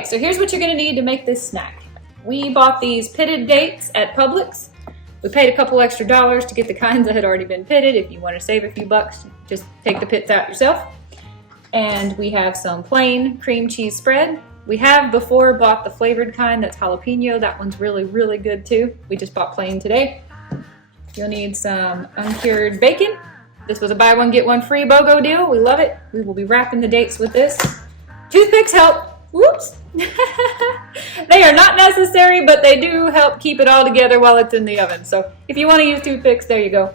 Okay, so here's what you're gonna need to make this snack. We bought these pitted dates at Publix. We paid a couple extra dollars to get the kinds that had already been pitted. If you want to save a few bucks, just take the pits out yourself. And we have some plain cream cheese spread. We have before bought the flavored kind that's jalapeno. That one's really, really good too. We just bought plain today. You'll need some uncured bacon. This was a buy one, get one free BOGO deal. We love it. We will be wrapping the dates with this. Toothpicks help. Whoops. They are not necessary, but they do help keep it all together while it's in the oven. So if you want to use toothpicks, there you go.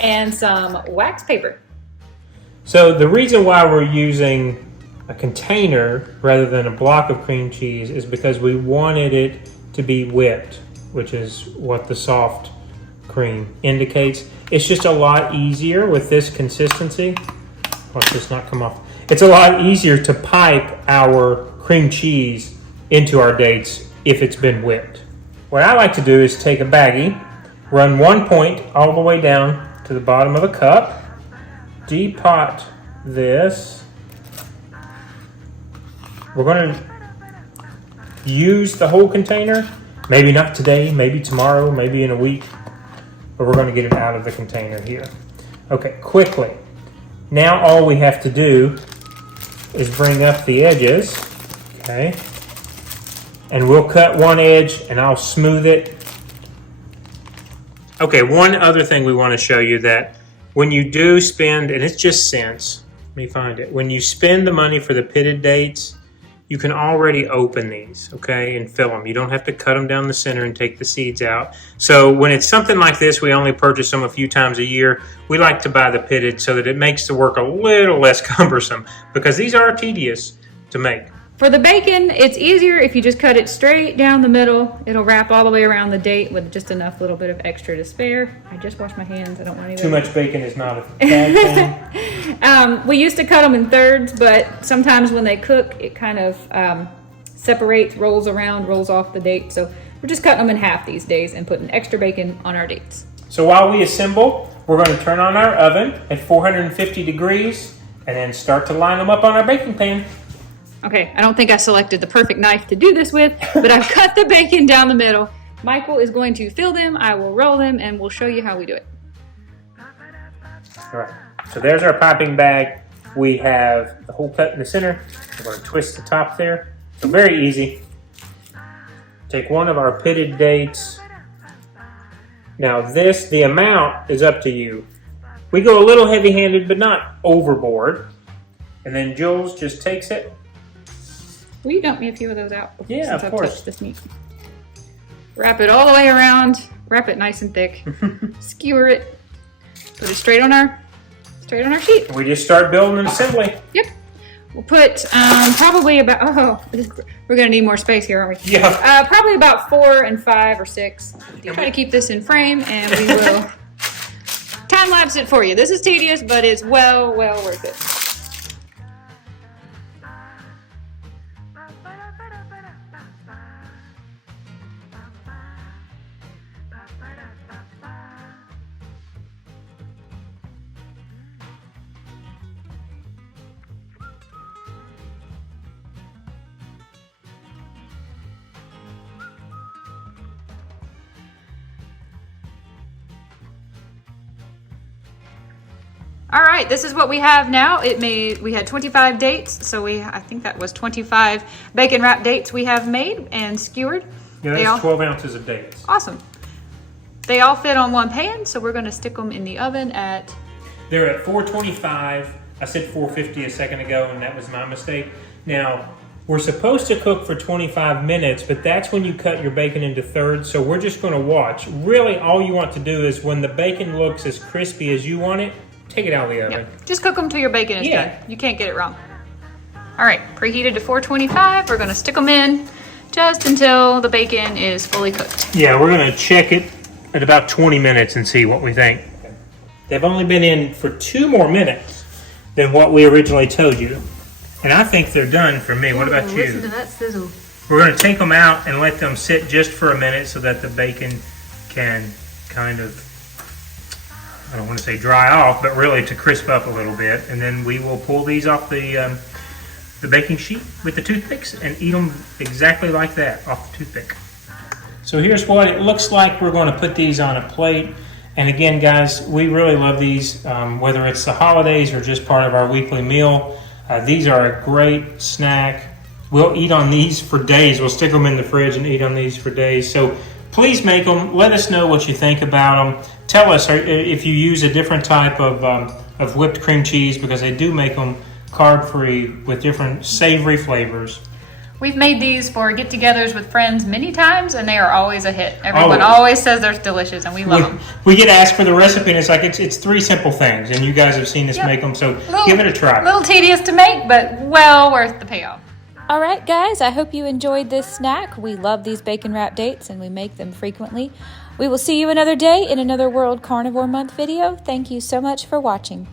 And some wax paper. So the reason why we're using a container rather than a block of cream cheese is because we wanted it to be whipped, which is what the soft cream indicates. It's just a lot easier with this consistency. Watch this not come off. It's a lot easier to pipe our cream cheese into our dates if it's been whipped. What I like to do is take a baggie, run one point all the way down to the bottom of the cup, depot this. We're going to use the whole container, maybe not today, maybe tomorrow, maybe in a week, but we're going to get it out of the container here. Okay, quickly. Now all we have to do is bring up the edges, okay? And we'll cut one edge and I'll smooth it. Okay, one other thing we want to show you that when you do spend, and it's just cents, let me find it. When you spend the money for the pitted dates, you can already open these, okay, and fill them. You don't have to cut them down the center and take the seeds out. So when it's something like this, we only purchase them a few times a year. We like to buy the pitted so that it makes the work a little less cumbersome because these are tedious to make. For the bacon, it's easier if you just cut it straight down the middle. It'll wrap all the way around the date with just enough little bit of extra to spare. I just washed my hands. I don't want any. Too much bacon is not a bad thing. We used to cut them in thirds, but sometimes when they cook, it kind of separates, rolls around, rolls off the date. So we're just cutting them in half these days and putting extra bacon on our dates. So while we assemble, we're going to turn on our oven at 450 degrees and then start to line them up on our baking pan. Okay, I don't think I selected the perfect knife to do this with, but I've cut the bacon down the middle. Michael is going to fill them, I will roll them, and we'll show you how we do it. All right, so there's our piping bag. We have the hole cut in the center. We're going to twist the top there. So very easy. Take one of our pitted dates. Now this, the amount is up to you. We go a little heavy-handed, but not overboard. And then Jules just takes it. Will you dump me a few of those out? Yeah, since of I've course. touched this meat. Wrap it all the way around. Wrap it nice and thick. Skewer it. Put it straight on our sheet. We just start building an assembly. Yep. We'll put probably about. We're gonna need more space here, aren't we? Yeah. Probably about 4 and 5 or 6. Try to keep this in frame, and we will time lapse it for you. This is tedious, but it's well worth it. All right, this is what we have now. We had 25 dates, so I think that was 25 bacon wrap dates we have made and skewered. Yeah, that's 12 ounces of dates. Awesome. They all fit on one pan, so we're gonna stick them in the oven at... They're at 425. I said 450 a second ago, and that was my mistake. Now, we're supposed to cook for 25 minutes, but that's when you cut your bacon into thirds, so we're just gonna watch. Really, all you want to do is when the bacon looks as crispy as you want it, take it out of the oven. Yeah. Just cook them till your bacon is done. You can't get it wrong. All right, preheated to 425. We're gonna stick them in just until the bacon is fully cooked. Yeah, we're gonna check it at about 20 minutes and see what we think. They've only been in for 2 more minutes than what we originally told you. And I think they're done for me. What about you? Listen to that sizzle. We're gonna take them out and let them sit just for a minute so that the bacon can kind of, I don't want to say dry off, but really to crisp up a little bit. And then we will pull these off the the baking sheet with the toothpicks and eat them exactly like that, off the toothpick. So here's what it looks like. We're going to put these on a plate. And again, guys, we really love these, whether it's the holidays or just part of our weekly meal. These are a great snack. We'll eat on these for days. We'll stick them in the fridge and eat on these for days. So please make them. Let us know what you think about them. Tell us if you use a different type of whipped cream cheese, because they do make them carb-free with different savory flavors. We've made these for get-togethers with friends many times, and they are always a hit. Everyone always says they're delicious, and we love them. We get asked for the recipe, and it's like it's 3 simple things, and you guys have seen us make them, so give it a try. A little tedious to make, but well worth the payoff. All right, guys, I hope you enjoyed this snack. We love these bacon wrap dates, and we make them frequently. We will see you another day in another World Carnivore Month video. Thank you so much for watching.